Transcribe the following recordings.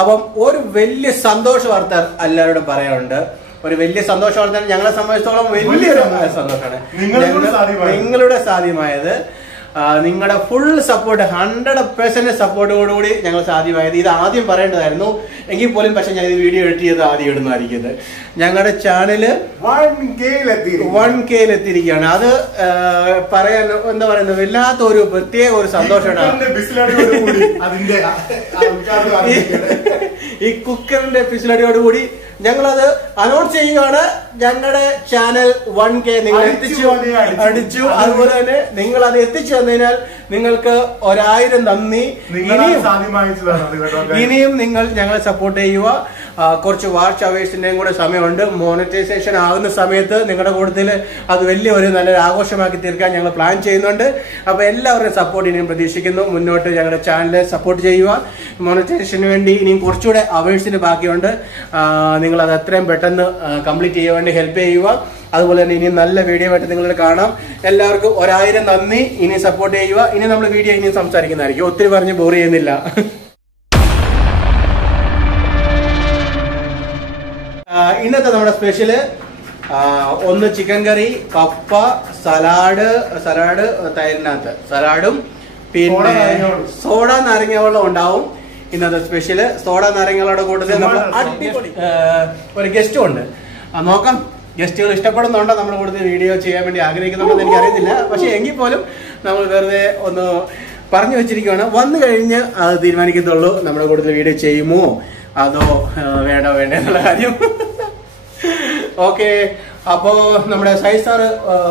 അപ്പം ഒരു വലിയ സന്തോഷ വാർത്ത എല്ലാവരോടും പറയാനുണ്ട്. ഒരു വലിയ സന്തോഷ വാർത്ത ഞങ്ങളെ സംബന്ധിച്ചിടത്തോളം വലിയൊരു സന്തോഷമാണ്. നിങ്ങളുടെ സാധ്യമായത് നിങ്ങളുടെ ഫുൾ സപ്പോർട്ട് 100% സപ്പോർട്ടോടുകൂടി ഞങ്ങൾ സാധ്യമായത്. ഇത് ആദ്യം പറയേണ്ടതായിരുന്നു എങ്കിൽ പോലും, പക്ഷെ ഞാൻ ഇത് വീഡിയോ എഡിറ്റ് ചെയ്ത് ആദ്യം ഇടുന്നതായിരിക്കും. ഞങ്ങളുടെ ചാനല് 1K എത്തിയിരിക്കുകയാണ്. അത് പറയാൻ എന്താ പറയുന്നത്, വല്ലാത്തൊരു പ്രത്യേക ഒരു സന്തോഷമാണ്. ഈ കുക്കറിന്റെ എപ്പിസോഡോടുകൂടി ഞങ്ങളത് അനൗൺസ് ചെയ്യുകയാണ്. ഞങ്ങളുടെ ചാനൽ 1K നിങ്ങൾ അടിച്ചു. അതുപോലെ തന്നെ നിങ്ങൾ അത് എത്തിച്ചു തന്നതിനാൽ നിങ്ങൾക്ക് 1000 നന്ദി. ഇനിയും നിങ്ങൾ ഞങ്ങളെ സപ്പോർട്ട് ചെയ്യുക. കുറച്ച് വാച്ച് അവേഴ്സിന്റെയും കൂടെ സമയമുണ്ട്. മോണിറ്റൈസേഷൻ ആകുന്ന സമയത്ത് നിങ്ങളുടെ കൂട്ടത്തിൽ അത് വലിയൊരു നല്ലൊരു ആഘോഷമാക്കി തീർക്കാൻ ഞങ്ങൾ പ്ലാൻ ചെയ്യുന്നുണ്ട്. അപ്പൊ എല്ലാവരുടെയും സപ്പോർട്ട് ഇനിയും പ്രതീക്ഷിക്കുന്നു. മുന്നോട്ട് ഞങ്ങളുടെ ചാനൽ സപ്പോർട്ട് ചെയ്യുക. മോണിറ്റൈസേഷന് വേണ്ടി ഇനിയും കുറച്ചുകൂടെ അവേഴ്സിന് ബാക്കിയുണ്ട്. നിങ്ങൾ അത് എത്രയും പെട്ടെന്ന് കംപ്ലീറ്റ് ചെയ്യാൻ വേണ്ടി ഹെൽപ്പ് ചെയ്യുക. അതുപോലെ തന്നെ ഇനി നല്ല വീഡിയോ ആയിട്ട് നിങ്ങളോട് കാണാം. എല്ലാവർക്കും 1000 നന്ദി. ഇനി സപ്പോർട്ട് ചെയ്യുക. ഇനി നമ്മൾ വീഡിയോ ഇനിയും സംസാരിക്കുന്നതായിരിക്കും. ഒത്തിരി പറഞ്ഞ് ബോർ ചെയ്യുന്നില്ല. ഇന്നത്തെ നമ്മുടെ സ്പെഷ്യല് ഒന്ന് ചിക്കൻ കറി, കപ്പ, സലാഡ് തൈരിനകത്ത് സലാഡും പിന്നെ സോഡ നാരങ്ങ വെള്ളം ഉണ്ടാവും. ഇന്നത്തെ സ്പെഷ്യല് സോഡ നാരങ്ങകളുടെ കൂട്ടത്തിൽ നമ്മൾ അടിപൊളി ഒരു ഗസ്റ്റും ഉണ്ട്. നോക്കാം ഗസ്റ്റുകൾ ഇഷ്ടപ്പെടുന്നുണ്ടോ, നമ്മുടെ കൂടുതൽ വീഡിയോ ചെയ്യാൻ വേണ്ടി ആഗ്രഹിക്കുന്നുണ്ടെന്ന് എനിക്കറിയത്തില്ല. പക്ഷെ എങ്കിൽ പോലും നമ്മൾ വെറുതെ ഒന്ന് പറഞ്ഞു വെച്ചിരിക്കുകയാണ്. വന്നു കഴിഞ്ഞ് അത് തീരുമാനിക്കത്തുള്ളൂ നമ്മുടെ കൂടുതൽ വീഡിയോ ചെയ്യുമോ അതോ വേണ്ടോ എന്നുള്ള കാര്യം. ഓക്കെ, അപ്പോ നമ്മുടെ സൈസ് സാറ്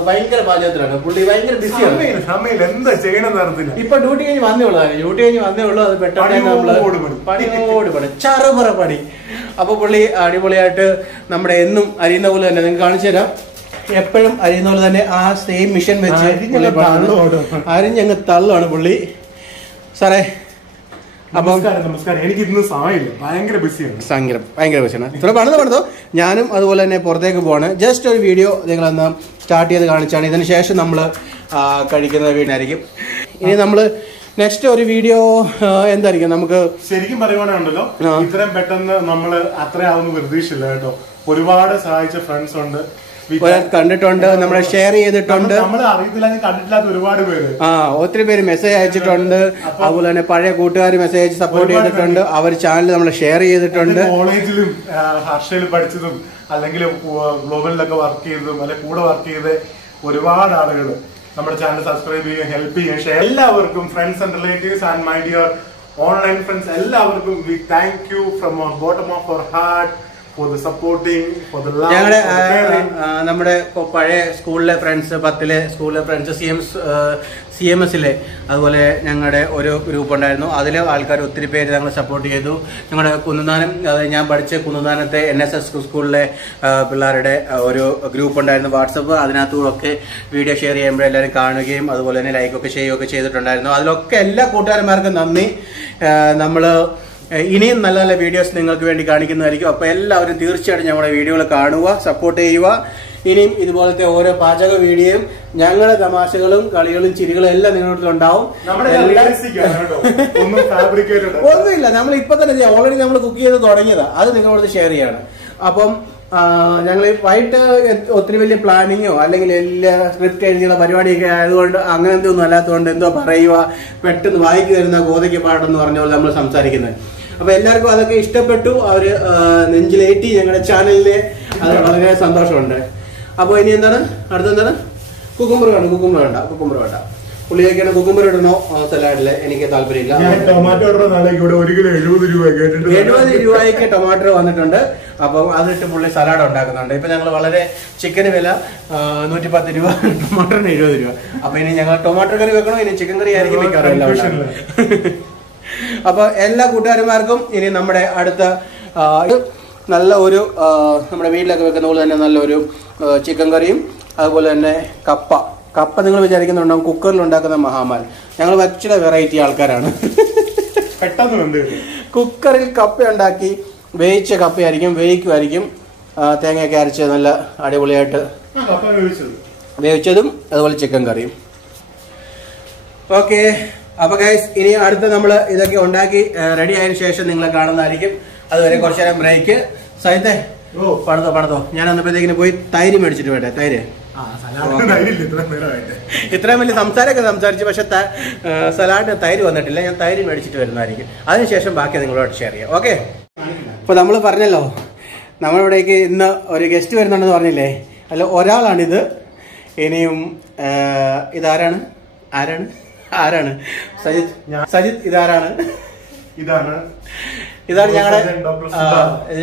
ഭയങ്കര പാചകത്തിലാണ്. പുള്ളി ഭയങ്കര ബിസിയാണ്. എന്താ ചെയ്യണമെന്ന് ഇപ്പൊ ഡ്യൂട്ടി കഴിഞ്ഞ് വന്നേ ഉള്ളൂ. അത് പെട്ടെന്ന് നമ്മള് പണിയോട് പണി, ചറുപറ പണി. അപ്പൊ പുള്ളി അടിപൊളിയായിട്ട് നമ്മുടെ എന്നും അരിയുന്ന പോലെ തന്നെ നിങ്ങൾക്ക് കാണിച്ചു തരാം. എപ്പോഴും അരിയുന്ന പോലെ തന്നെ ആ സെയിം മിഷൻ വെച്ച് അരിഞ്ഞങ്ങ് തള്ളുവാണ് പുള്ളി. സാറേ നമസ്കാരം. എനിക്ക് ഇന്ന് സമയമില്ല, ഭയങ്കര ബിസിയാണ്. ഇത്ര പണിതോ. ഞാനും അതുപോലെ തന്നെ പുറത്തേക്ക് പോവാണ്. ജസ്റ്റ് ഒരു വീഡിയോ നിങ്ങളൊന്ന് സ്റ്റാർട്ട് ചെയ്ത് കാണിച്ചാണ്. ഇതിന് ശേഷം നമ്മൾ കഴിക്കുന്ന വീടായിരിക്കും. ഇനി നമ്മള് നെക്സ്റ്റ് ഒരു വീഡിയോ എന്തായിരിക്കും, നമുക്ക് ശരിക്കും പറയുവാനുണ്ടല്ലോ, ഇത്രയും പെട്ടെന്ന് നമ്മള് അത്രയാവുന്ന പ്രതീക്ഷയില്ല കേട്ടോ. ഒരുപാട് സഹായിച്ച ഫ്രണ്ട്സ് ഉണ്ട്, കണ്ടിട്ടുണ്ട്, നമ്മളെ ഷെയർ ചെയ്തിട്ടുണ്ട്. കണ്ടിട്ടില്ലാത്ത ഒരുപാട് പേര് ഒത്തിരി പേര് മെസ്സേജ് അയച്ചിട്ടുണ്ട്. അതുപോലെ തന്നെ പഴയ കൂട്ടുകാർ മെസ്സേജ് അയച്ച് സപ്പോർട്ട് ചെയ്തിട്ടുണ്ട്. അവർ ചാനൽ നമ്മൾ ഷെയർ ചെയ്തിട്ടുണ്ട്. കോളേജിലും ഹർഷയിൽ പഠിച്ചതും അല്ലെങ്കിൽ ഗ്ലോബലിലൊക്കെ വർക്ക് ചെയ്തതും അല്ലെങ്കിൽ കൂടെ വർക്ക് ചെയ്ത ഒരുപാട് ആളുകൾ നമ്മുടെ ചാനൽ സബ്സ്ക്രൈബ് ചെയ്യുകയും ഹെൽപ്പ് ചെയ്യുകയും എല്ലാവർക്കും friends and relatives and my dear online friends എല്ലാവർക്കും we thank you from our bottom of our heart for the supporting, for the love. ഞങ്ങളുടെ നമ്മുടെ പഴയ സ്കൂളിലെ ഫ്രണ്ട്സ്, 10ലെ സ്കൂളിലെ ഫ്രണ്ട്സ്, CMSലെ അതുപോലെ ഞങ്ങളുടെ ഒരു ഗ്രൂപ്പ് ഉണ്ടായിരുന്നു. അതിലെ ആൾക്കാർ ഒത്തിരി പേര് ഞങ്ങൾ സപ്പോർട്ട് ചെയ്തു. ഞങ്ങളുടെ കുന്നന്താനം, അതായത് ഞാൻ പഠിച്ച കുന്നന്താനത്തെ NSS സ്കൂളിലെ പിള്ളേരുടെ ഒരു ഗ്രൂപ്പ് ഉണ്ടായിരുന്നു വാട്സപ്പ്. അതിനകത്തുമൊക്കെ വീഡിയോ ഷെയർ ചെയ്യുമ്പോൾ എല്ലാവരും കാണുകയും അതുപോലെ തന്നെ ലൈക്കൊക്കെ ചെയ്യുകയൊക്കെ ചെയ്തിട്ടുണ്ടായിരുന്നു. അതിലൊക്കെ എല്ലാ കൂട്ടുകാരന്മാർക്കും നന്ദി. നമ്മൾ ഇനിയും നല്ല നല്ല വീഡിയോസ് നിങ്ങൾക്ക് വേണ്ടി കാണിക്കുന്നതായിരിക്കും. അപ്പോൾ എല്ലാവരും തീർച്ചയായിട്ടും ഞങ്ങളുടെ വീഡിയോകൾ കാണുക, സപ്പോർട്ട് ചെയ്യുക. ഇനിയും ഇതുപോലത്തെ ഓരോ പാചക വീഡിയോയും ഞങ്ങളുടെ തമാശകളും കളികളും ചിരികളും എല്ലാം നിങ്ങളുടെ ഉണ്ടാവും. ഒന്നുമില്ല, നമ്മൾ ഇപ്പൊ തന്നെ ഓൾറെഡി നമ്മൾ കുക്ക് ചെയ്ത് തുടങ്ങിയതാ. അത് നിങ്ങളോട് ഷെയർ ചെയ്യാണ്. അപ്പം ഞങ്ങൾ വൈകിട്ട് ഒത്തിരി വലിയ പ്ലാനിങ്ങോ അല്ലെങ്കിൽ എല്ലാ സ്ക്രിപ്റ്റ് എഴുതിയുള്ള പരിപാടിയൊക്കെ ആയതുകൊണ്ട് അങ്ങനത്തെ ഒന്നും അല്ലാത്തതുകൊണ്ട് എന്തോ പറയുക, പെട്ടെന്ന് വായിക്ക് തരുന്ന ഗോതയ്ക്ക് പാടെന്ന് പറഞ്ഞ പോലെ നമ്മൾ സംസാരിക്കുന്നത്. അപ്പൊ എല്ലാവർക്കും അതൊക്കെ ഇഷ്ടപ്പെട്ടു. അവര് നെഞ്ചിലേറ്റി ഞങ്ങളുടെ ചാനലിലെ. അത് വളരെ സന്തോഷമുണ്ട്. അപ്പൊ ഇനി എന്താണ് അടുത്തെന്താണ്, കുക്കുംബർ വേണ്ട. പുള്ളിയൊക്കെയാണ് കുക്കുംബർ ഇടണോ സലാഡില്, എനിക്ക് താല്പര്യമില്ല. 70 രൂപയ്ക്ക് ടൊമാറ്റോ വന്നിട്ടുണ്ട്. അപ്പം അതിട്ട് പുള്ളി സലാഡ് ഉണ്ടാക്കുന്നുണ്ട്. ഇപ്പൊ ഞങ്ങൾ വളരെ ചിക്കന് വില 110 രൂപ, ടൊമാറ്റോന് 20 രൂപ. അപ്പൊ ഇനി ഞങ്ങൾ ടൊമാറ്റോ കറി വെക്കണോ, ഇനി ചിക്കൻ കറി ആയിരിക്കും മിക്കവാറും. അപ്പൊ എല്ലാ കൂട്ടുകാരന്മാർക്കും ഇനി നമ്മുടെ അടുത്ത നല്ല ഒരു നമ്മുടെ വീട്ടിലൊക്കെ വെക്കുന്ന പോലെ തന്നെ നല്ലൊരു ചിക്കൻ കറിയും അതുപോലെ തന്നെ കപ്പ നിങ്ങൾ വിചാരിക്കുന്നുണ്ടാവും കുക്കറിൽ ഉണ്ടാക്കുന്ന മഹാമാൽ. ഞങ്ങൾ വച്ചിട്ട് വെറൈറ്റി ആൾക്കാരാണ്. പെട്ടെന്ന് കുക്കറിൽ കപ്പ ഉണ്ടാക്കി വേവിച്ച വേവിക്കുമായിരിക്കും. തേങ്ങയൊക്കെ അരച്ച് നല്ല അടിപൊളിയായിട്ട് വേവിച്ചതും അതുപോലെ ചിക്കൻ കറിയും. ഓക്കെ, അപ്പൊ ഗൈസ് ഇനി അടുത്ത് നമ്മൾ ഇതൊക്കെ ഉണ്ടാക്കി റെഡി ആയതിനു ശേഷം നിങ്ങളെ കാണുന്നതായിരിക്കും. അതുവരെ കുറച്ചു നേരം ബ്രേക്ക്. സൈത്തെ പണിതോ ഞാൻ അന്നപ്പോഴത്തേക്കിന് പോയി തൈര് മേടിച്ചിട്ട് വേട്ടെ. തൈര് ഇത്രയും വലിയ സംസാരമൊക്കെ സംസാരിച്ചു, പക്ഷെ സലാഡിന് തൈര് വന്നിട്ടില്ല. ഞാൻ തൈര് മേടിച്ചിട്ട് വരുന്നതായിരിക്കും. അതിനുശേഷം ബാക്കി നിങ്ങളോട് ഷെയർ ചെയ്യാം. ഓക്കെ. അപ്പൊ നമ്മൾ പറഞ്ഞല്ലോ നമ്മളിവിടേക്ക് ഇന്ന് ഒരു ഗസ്റ്റ് വരുന്നുണ്ടെന്ന് പറഞ്ഞില്ലേ, അല്ല ഒരാളാണിത്. ഇനിയും ഇതാരാണ് സജിത് ഇതാരാണ്? ഇതാണ്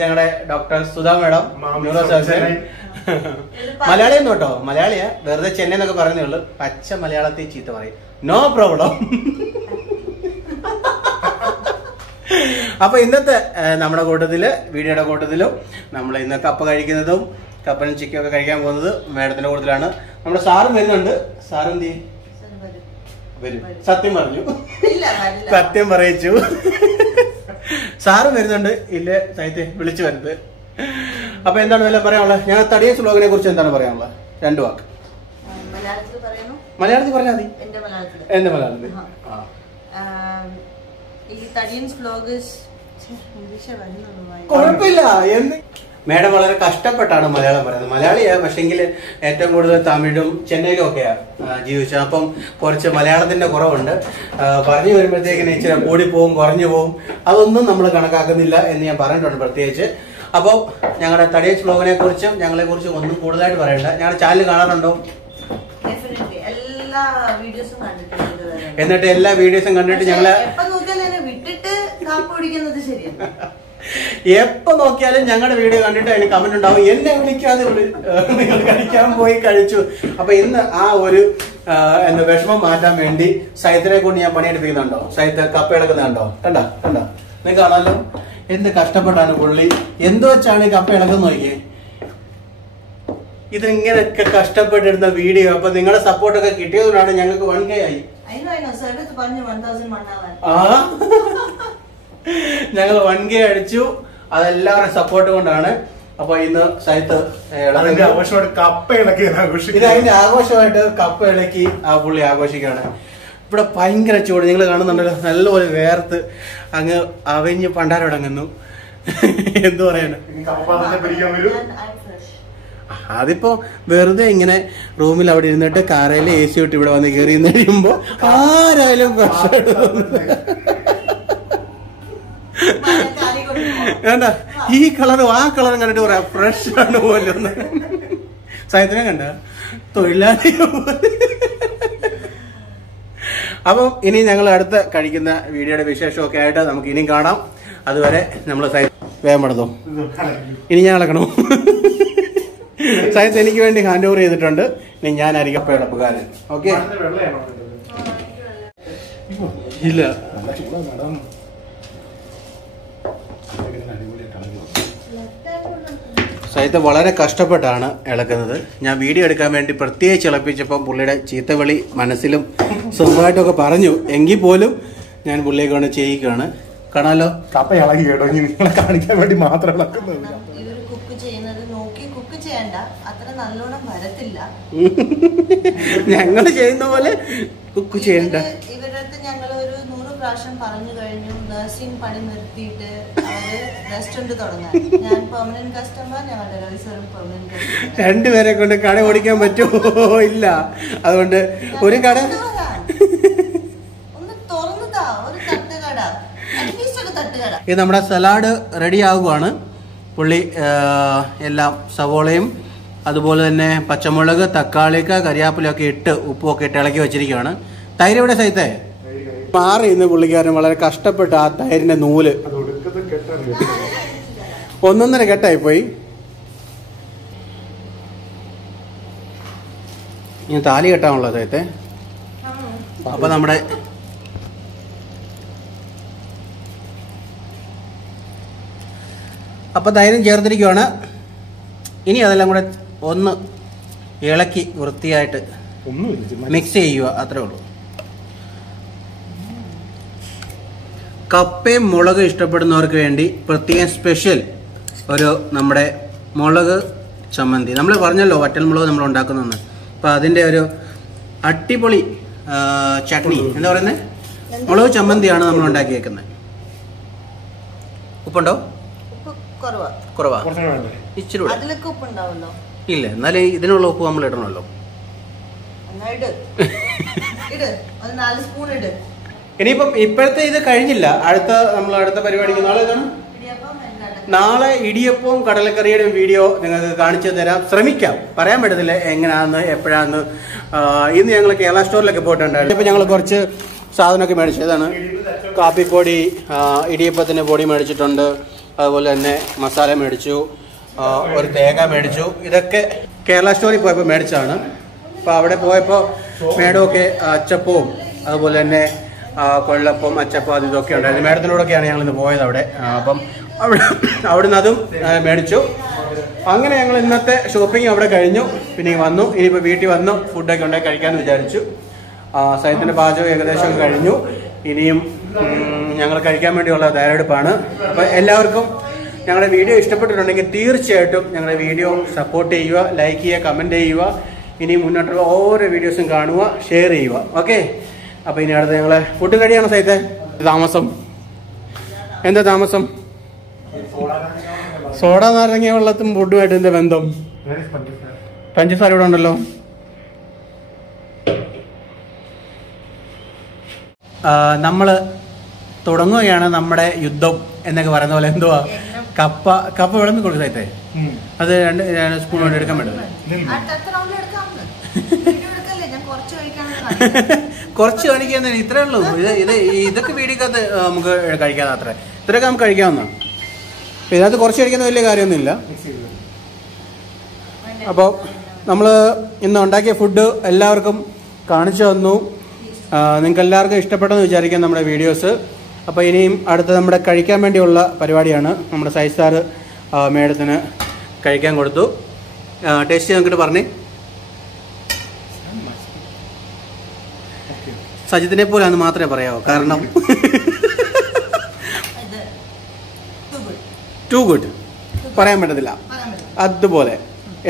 ഞങ്ങളുടെ doctor Sudha madam, neurosurgeon. മലയാളിയൊന്നും കേട്ടോ, മലയാളിയാ, വെറുതെ ചെന്നൈ എന്നൊക്കെ പറയുന്നേ ഉള്ളൂ. പച്ച മലയാളത്തിൽ ചീത്ത പറയും, നോ പ്രോബ്ലം. അപ്പൊ ഇന്നത്തെ നമ്മുടെ കൂട്ടത്തില് വീഡിയോയുടെ കൂട്ടത്തിലും നമ്മൾ ഇന്ന് കപ്പ കഴിക്കുന്നതും കപ്പനും ചിക്കനും ഒക്കെ കഴിക്കാൻ പോകുന്നത് മേഡത്തിന്റെ കൂട്ടത്തിലാണ്. നമ്മുടെ സാറും വരുന്നുണ്ട്. സാറെന്ത് ചെയ്യും? വരും. സത്യം പറഞ്ഞു, സത്യം പറയിച്ചു. സാറും വരുന്നുണ്ട്. ഇല്ലേ സാഹിത്യം വിളിച്ചു വരുന്നത്. അപ്പൊ എന്താണ് വല്ല പറയാനുള്ളത്? ഞങ്ങൾ തടിയൻസ് വ്ലോഗിനെ കുറിച്ച് എന്താണ് പറയാനുള്ളത്? 2 വാക്ക് മലയാളത്തിൽ പറഞ്ഞാൽ മതി. എന്റെ മലയാളത്തിൽ കുഴപ്പമില്ല. മേഡം വളരെ കഷ്ടപ്പെട്ടാണ് മലയാളം പറയുന്നത്. മലയാളിയാ, പക്ഷെങ്കിൽ ഏറ്റവും കൂടുതൽ തമിഴും ചെന്നൈയിലും ഒക്കെയാണ് ജീവിച്ചത്. അപ്പം കുറച്ച് മലയാളത്തിന്റെ കുറവുണ്ട്. പറഞ്ഞു വരുമ്പോഴത്തേക്കിന് ഇച്ചിരി കൂടി പോവും കുറഞ്ഞു പോവും. അതൊന്നും നമ്മൾ കണക്കാക്കുന്നില്ല എന്ന് ഞാൻ പറഞ്ഞിട്ടുണ്ട് പ്രത്യേകിച്ച്. അപ്പോൾ ഞങ്ങളുടെ തടിയൻസ് വ്ലോഗിനെ കുറിച്ചും ഞങ്ങളെ കുറിച്ചും ഒന്നും കൂടുതലായിട്ട് പറയണ്ട. ഞങ്ങളുടെ ചാനൽ കാണാറുണ്ടോ? എന്നിട്ട് എല്ലാ വീഡിയോസും കണ്ടിട്ട് ഞങ്ങള് എപ്പോ നോക്കിയാലും ഞങ്ങളുടെ വീഡിയോ കണ്ടിട്ട് അതിന് കമന്റ് ഉണ്ടാവും, എന്നെ വിളിക്കാതെ നിങ്ങൾ കഴിക്കാൻ പോയി കഴിച്ചു. അപ്പൊ ഇന്ന് ആ ഒരു വിഷമം മാറ്റാൻ വേണ്ടി സൈത്തിനെ കൊണ്ട് ഞാൻ പണിയെടുപ്പിക്കുന്നുണ്ടോ? സൈത്ത് കപ്പ ഇളക്കുന്നുണ്ടോ? കണ്ടോ നിങ്ങൾക്ക് കാണാമല്ലോ എന്ത് കഷ്ടപ്പെട്ടാണ് പുള്ളി. എന്ത് വെച്ചാണ് ഈ കപ്പ ഇളക്കുന്നത് നോക്കിയേ. ഇതിങ്ങനെയൊക്കെ കഷ്ടപ്പെട്ടിരുന്ന വീഡിയോ. അപ്പൊ നിങ്ങളുടെ സപ്പോർട്ടൊക്കെ കിട്ടിയതുകൊണ്ടാണ് ഞങ്ങൾക്ക് 1K ആയി. ഞങ്ങൾ 1K അടിച്ചു. അതെല്ലാവരുടെ സപ്പോർട്ട് കൊണ്ടാണ്. അപ്പൊ ഇന്ന് സൈത്ത് അതിന്റെ ആഘോഷമായിട്ട് കപ്പ ഇളക്കി ആ പുള്ളി ആഘോഷിക്കുകയാണ്. ഇവിടെ ഭയങ്കര ചൂട് നിങ്ങൾ കാണുന്നുണ്ടല്ലോ. നല്ലപോലെ വേർത്ത് അങ്ങ് അവഞ്ഞ് പണ്ടാരടങ്ങുന്നു. എന്തു പറയാന്? അതിപ്പോ വെറുതെ ഇങ്ങനെ റൂമിൽ അവിടെ ഇരുന്നിട്ട് കാറയിൽ AC ഇട്ട് ഇവിടെ വന്ന് കയറി കഴിയുമ്പോ ആരായാലും വേണ്ട. ഈ കളറും ആ കളറും കണ്ടിട്ട് പറയാം ഫ്രഷ് ആണ് പോലും. സായത്തിനെ കണ്ട തൊഴിലാളി. അപ്പം ഇനി ഞങ്ങൾ അടുത്ത കഴിക്കുന്ന വീഡിയോയുടെ വിശേഷമൊക്കെ ആയിട്ട് നമുക്ക് ഇനിയും കാണാം. അതുവരെ നമ്മൾ വേഗം പടത്തോ. ഇനി ഞാൻ ഇളക്കണോ? സയൻസ് എനിക്ക് വേണ്ടി ഹാൻഡ് ഓവർ ചെയ്തിട്ടുണ്ട്. ഇനി ഞാനായിരിക്കും അപ്പം ഇളപ്പുകാരൻ. ഓക്കെ. ഇല്ല സൈത്ത് വളരെ കഷ്ടപ്പെട്ടാണ് ഇളക്കുന്നത്. ഞാൻ വീഡിയോ എടുക്കാൻ വേണ്ടി പ്രത്യേകിച്ച് ഇളപ്പിച്ചപ്പോൾ പുള്ളിയുടെ ചീത്തവിളി മനസ്സിലും സ്വന്തമായിട്ടൊക്കെ പറഞ്ഞു. എങ്കിൽ പോലും ഞാൻ പുള്ളിയെ കൊണ്ട് ചെയ്യിക്കുകയാണ്. കാണാലോ കപ്പ ഇളകി കേട്ടോ. ഇനി നിങ്ങളെ കാണിക്കാൻ വേണ്ടി മാത്രം ഇളക്കുന്നത്. ഞങ്ങൾ ചെയ്യുന്ന പോലെ കുക്ക് ചെയ്യണ്ട. ഇവരടുത്ത് ഞങ്ങൾ ഒരു 100 പ്രാവശ്യം പറഞ്ഞു കഴിഞ്ഞു നഴ്സിംഗ് പണി നിർത്തിയിട്ട് അവര് റെസ്റ്റോറന്റ് തുടങ്ങാൻ. ഞാൻ പെർമനന്റ് കസ്റ്റമർ, ഞങ്ങളുടെ റൈസറും പെർമനന്റ് കസ്റ്റമർ. രണ്ടുപേരെ കൊണ്ട് കട ഓടിക്കാൻ പറ്റുമോ? ഇല്ല. അതുകൊണ്ട് ഒരു കട ഒന്ന് തുറന്നതാ, ഒരു തട്ടുകട, അറ്റ്ലീസ്റ്റ് ഒരു തട്ടുകട. ഇത് നമ്മുടെ സലാഡ് റെഡി ആകുവാണ്. പുള്ളി എല്ലാം സവോളയും അതുപോലെ തന്നെ പച്ചമുളക്, തക്കാളിക്ക, കരിയാപ്പിലൊക്കെ ഇട്ട് ഉപ്പുമൊക്കെ ഇട്ട് ഇളക്കി വെച്ചിരിക്കുകയാണ്. തൈര് ഇവിടെ സൈത്തേ മാറി ഇന്ന് പുള്ളിക്കാരൻ വളരെ കഷ്ടപ്പെട്ട് ആ തൈരിന്റെ നൂല് 1.5 കെട്ടായിപ്പോയി. ഞാൻ താലി കെട്ടാണല്ലോ സൈത്തെ. അപ്പൊ നമ്മുടെ തൈരും ചേർത്തിരിക്കുവാണ്. ഇനി അതെല്ലാം കൂടെ ഒന്ന് ഇളക്കി വൃത്തിയായിട്ട് മിക്സ് ചെയ്യുക, അത്രേ ഉള്ളൂ. കപ്പയും മുളക് ഇഷ്ടപ്പെടുന്നവർക്ക് വേണ്ടി പ്രത്യേകം സ്പെഷ്യൽ ഒരു നമ്മുടെ മുളക് ചമ്മന്തി. നമ്മൾ പറഞ്ഞല്ലോ വറ്റൽ മുളക് നമ്മൾ ഉണ്ടാക്കുന്നതെന്ന്. അപ്പം അതിൻ്റെ ഒരു അടിപൊളി ചട്നി, എന്താ പറയുന്നത്, മുളക് ചമ്മന്തിയാണ് നമ്മൾ ഉണ്ടാക്കിയേക്കുന്നത്. ഉപ്പുണ്ടോ? കുറവാ. ഇച്ചിരി ഇല്ല, എന്നാലേ ഇതിനുള്ള ഉപ്പ് നമ്മൾ ഇടണമല്ലോ. ഇനിയിപ്പം ഇപ്പോഴത്തെ ഇത് കഴിഞ്ഞില്ല, അടുത്ത പരിപാടിക്ക് നാളെ ഇടിയപ്പവും കടലക്കറിയുടെയും വീഡിയോ നിങ്ങൾക്ക് കാണിച്ചു തരാം. ശ്രമിക്കാം, പറയാൻ പറ്റത്തില്ല എങ്ങനെയാന്ന് എപ്പോഴാന്ന്. ഇന്ന് ഞങ്ങൾ കേരള സ്റ്റോറിലൊക്കെ പോയിട്ടുണ്ടായിരുന്നു. ഇപ്പൊ ഞങ്ങൾ കുറച്ച് സാധനമൊക്കെ മേടിച്ചു. ഇതാണ് കാപ്പിപ്പൊടി, ഇടിയപ്പത്തിന് പൊടി മേടിച്ചിട്ടുണ്ട്, അതുപോലെ തന്നെ മസാല മേടിച്ചു, ഒരു തേങ്ങ മേടിച്ചു. ഇതൊക്കെ കേരള സ്റ്റോറിൽ പോയപ്പോൾ മേടിച്ചതാണ്. അപ്പോൾ അവിടെ പോയപ്പോൾ മേഡമൊക്കെ അച്ചപ്പവും അതുപോലെ തന്നെ കൊള്ളപ്പം, അച്ചപ്പം അത് ഇതൊക്കെ ഉണ്ടായിരുന്നു. മേഡത്തിനോടൊക്കെയാണ് ഞങ്ങളിന്ന് പോയത് അവിടെ. അപ്പം അവിടുന്ന് അതും മേടിച്ചു. അങ്ങനെ ഞങ്ങൾ ഇന്നത്തെ ഷോപ്പിംഗ് അവിടെ കഴിഞ്ഞു. പിന്നെ വന്നു, ഇനിയിപ്പോൾ വീട്ടിൽ വന്നു ഫുഡൊക്കെ ഉണ്ടാക്കി കഴിക്കാമെന്ന് വിചാരിച്ചു. സൈത്തിൻ്റെ പാചകം ഏകദേശം കഴിഞ്ഞു. ഇനിയും ഞങ്ങൾ കഴിക്കാൻ വേണ്ടിയുള്ള തയ്യാറെടുപ്പാണ്. അപ്പോൾ എല്ലാവർക്കും ഞങ്ങളുടെ വീഡിയോ ഇഷ്ടപ്പെട്ടിട്ടുണ്ടെങ്കിൽ തീർച്ചയായിട്ടും ഞങ്ങളുടെ വീഡിയോ സപ്പോർട്ട് ചെയ്യുക, ലൈക്ക് ചെയ്യുക, കമൻറ്റ് ചെയ്യുക. ഇനി മുന്നോട്ടുള്ള ഓരോ വീഡിയോസും കാണുക, ഷെയർ ചെയ്യുക. ഓക്കെ, അപ്പോൾ ഇനി അടുത്ത് ഞങ്ങൾ ഫുഡ് കഴിയാണ്. സൈത്തെ താമസം എന്താ താമസം? സോഡ നാരങ്ങ വെള്ളത്തും ഫുഡുമായിട്ട് എന്താ ബന്ധം? പഞ്ചസാര ഇവിടെ ഉണ്ടല്ലോ. നമ്മൾ തുടങ്ങുകയാണ് നമ്മുടെ യുദ്ധം എന്നൊക്കെ പറയുന്ന പോലെ. എന്തുവാ കപ്പ വിളമ്പി കൊടുക്കും സൈത്തെ. അത് 2 സ്പൂൺ വേണ്ടി എടുക്കാൻ പറ്റും. കുറച്ച് കാണിക്കാൻ ഇത്രേ ഉള്ളൂ. ഇതൊക്കെ വീടിക്കകത്ത് നമുക്ക് കഴിക്കാതെ അത്ര ഇത്രയൊക്കെ നമുക്ക് കഴിക്കാവുന്ന. ഇതിനകത്ത് കുറച്ച് കഴിക്കുന്ന വലിയ കാര്യമൊന്നുമില്ല. അപ്പോൾ നമ്മൾ ഇന്ന് ഉണ്ടാക്കിയ ഫുഡ് എല്ലാവർക്കും കാണിച്ചു തന്നു. നിങ്ങൾക്ക് എല്ലാവർക്കും ഇഷ്ടപ്പെട്ടെന്ന് വിചാരിക്കാം നമ്മുടെ വീഡിയോസ്. അപ്പോൾ ഇനിയും അടുത്ത നമ്മുടെ കഴിക്കാൻ വേണ്ടിയുള്ള പരിപാടിയാണ്. നമ്മുടെ സൈസാർ മേഡത്തിന് കഴിക്കാൻ കൊടുത്തു. ടേസ്റ്റ് നോക്കിയിട്ട് പറഞ്ഞേ. സജിത്തിനെ പോലെ അന്ന് മാത്രമേ പറയാവൂ, കാരണം ടു ഗുഡ് പറയാൻ പറ്റത്തില്ല. അതുപോലെ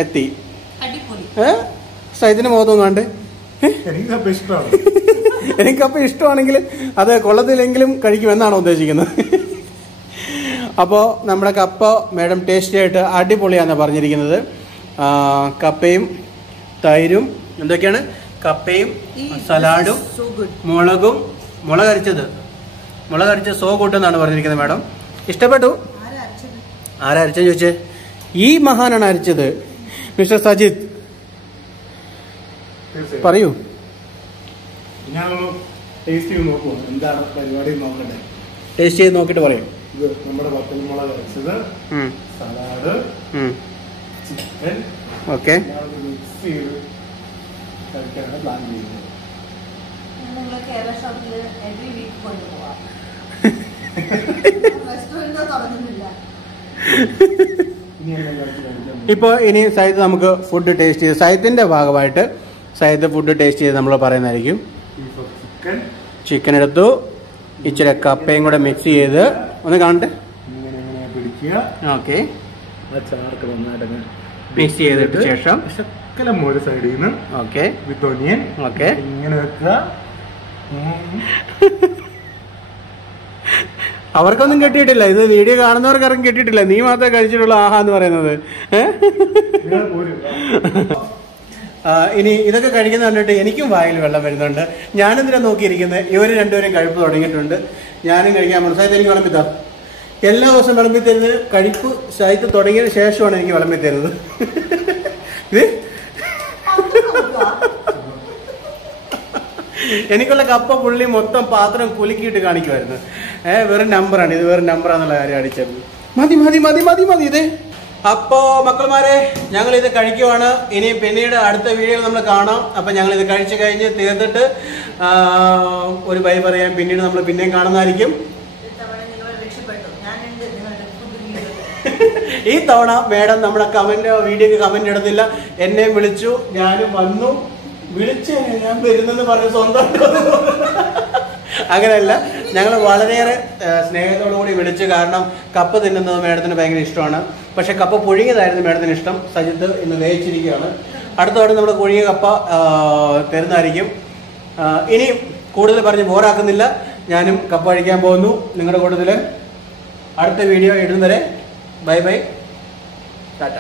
എത്തി. സജിത്തിന്റെ മുഖത്തൊന്നും കണ്ട് എനിക്കപ്പം ഇഷ്ടമാണെങ്കിൽ അത് കൊള്ളത്തില്ലെങ്കിലും കഴിക്കുമെന്നാണ് ഉദ്ദേശിക്കുന്നത്. അപ്പോൾ നമ്മുടെ കപ്പ മേഡം ടേസ്റ്റി ആയിട്ട് അടിപൊളിയാണെന്ന് പറഞ്ഞിരിക്കുന്നത്. കപ്പയും തൈരും എന്തൊക്കെയാണ്? കപ്പയും സലാഡും മുളകരച്ചത് സോ കൂട്ടെന്നാണ് പറഞ്ഞിരിക്കുന്നത് മേഡം. ഇഷ്ടപ്പെട്ടു. ആരാ അരച്ചെന്ന് ചോദിച്ചേ? ഈ മഹാനാണ് അരച്ചത്, മിസ്റ്റർ സജിത്ത്. പറയൂ. ടേസ്റ്റ് ചെയ്ത് നോക്കുമോ? എന്താണ് പരിപാടി നോക്കട്ടെ. ടേസ്റ്റ് ചെയ്ത് നോക്കിയിട്ട് പറയും. ഇത് നമ്മുടെ വത്തൽമുളക് അരച്ചത്, സലാഡ്, ചിക്കൻ, ഓക്കെ മിക്സ് ചെയ്ത് കഴിക്കാനാണ് പ്ലാൻ ചെയ്യുന്നത്. ഇപ്പോൾ ഇനി സൈത്ത് നമുക്ക് ഫുഡ് ടേസ്റ്റ് ചെയ്ത് സൈത്തിന്റെ ഭാഗമായിട്ട് സൈത്ത് ഫുഡ് ടേസ്റ്റ് ചെയ്ത് നമ്മൾ പറയുന്നതായിരിക്കും. ചിക്കൻ എടുത്തു, ഇച്ചിരി കപ്പയും കൂടെ മിക്സ് ചെയ്ത് ഒന്ന് കാണട്ടെ. ഓക്കെ, മിക്സ് ചെയ്തിട്ട് ശേഷം ശക്കലം ഒരു സൈഡിൽ നിന്ന് ഓക്കെ വിത്ത് ഒനിയൻ ഓക്കെ ഇങ്ങനെ വെക്കുക. അവർക്കൊന്നും കിട്ടിയിട്ടില്ല. ഇത് വീഡിയോ കാണുന്നവർക്കാർക്കും കിട്ടിയിട്ടില്ല. നീ മാത്രമേ കഴിച്ചിട്ടുള്ളൂ ആഹാ എന്ന് പറയുന്നത്. ഇനി ഇതൊക്കെ കഴിക്കുന്ന കണ്ടിട്ട് എനിക്കും വായിൽ വെള്ളം വരുന്നുണ്ട്. ഞാനെന്തിനാ നോക്കിയിരിക്കുന്നത്? ഇവർ രണ്ടുപേരും കഴിപ്പ് തുടങ്ങിയിട്ടുണ്ട്, ഞാനും കഴിക്കാൻ പോകുന്നു. സാഹിത്യം എനിക്ക് വിളമ്പിത്താ. എല്ലാ ദിവസവും വിളമ്പി തരുന്നത് കഴിപ്പ് സാഹിത്യം തുടങ്ങിയതിന് ശേഷമാണ് എനിക്ക് വിളമ്പി തരുന്നത്. എനിക്കുള്ള കപ്പ പുള്ളി മൊത്തം പാത്രം കുലുക്കിയിട്ട് കാണിക്കുമായിരുന്നു. വെറും നമ്പറാണ് ഇത്, വെറും നമ്പറാന്നുള്ള കാര്യം അടിച്ചത്. മതി മതി മതി മതി മതി ഇതേ. അപ്പോ മക്കളുമാരെ, ഞങ്ങൾ ഇത് കഴിക്കുവാണ്. ഇനി പിന്നീട് അടുത്ത വീഡിയോയിൽ നമ്മൾ കാണാം. അപ്പൊ ഞങ്ങൾ ഇത് കഴിച്ചു കഴിഞ്ഞ് തീർത്തിട്ട് ഒരു ബൈ പറയാം. പിന്നീട് നമ്മൾ പിന്നെയും കാണുന്നതായിരിക്കും. ഈ തവണ മേഡം നമ്മുടെ വീഡിയോക്ക് കമന്റ് ഇടുന്നില്ല. എന്നെയും വിളിച്ചു, ഞാനും വന്നു. വിളിച്ച് ഞാൻ വരുന്നെന്ന് പറഞ്ഞു സ്വന്തം. അങ്ങനെയല്ല, ഞങ്ങൾ വളരെയേറെ സ്നേഹത്തോടു കൂടി വിളിച്ചു. കാരണം കപ്പ തിന്നുന്നത് മേഡത്തിന് ഭയങ്കര ഇഷ്ടമാണ്. പക്ഷെ കപ്പ പുഴുങ്ങിയതായിരുന്നു മേഡത്തിന് ഇഷ്ടം. സജിത്ത് ഇന്ന് വേവിച്ചിരിക്കുകയാണ്. അടുത്തവണ നമ്മൾ പുഴുങ്ങിയ കപ്പ തരുന്നതായിരിക്കും. ഇനിയും കൂടുതൽ പറഞ്ഞ് ബോറാക്കുന്നില്ല. ഞാനും കപ്പ കഴിക്കാൻ പോകുന്നു. നിങ്ങളുടെ കൂട്ടത്തിൽ അടുത്ത വീഡിയോ ഇടും വരെ ബൈ ബൈ, ടാറ്റ.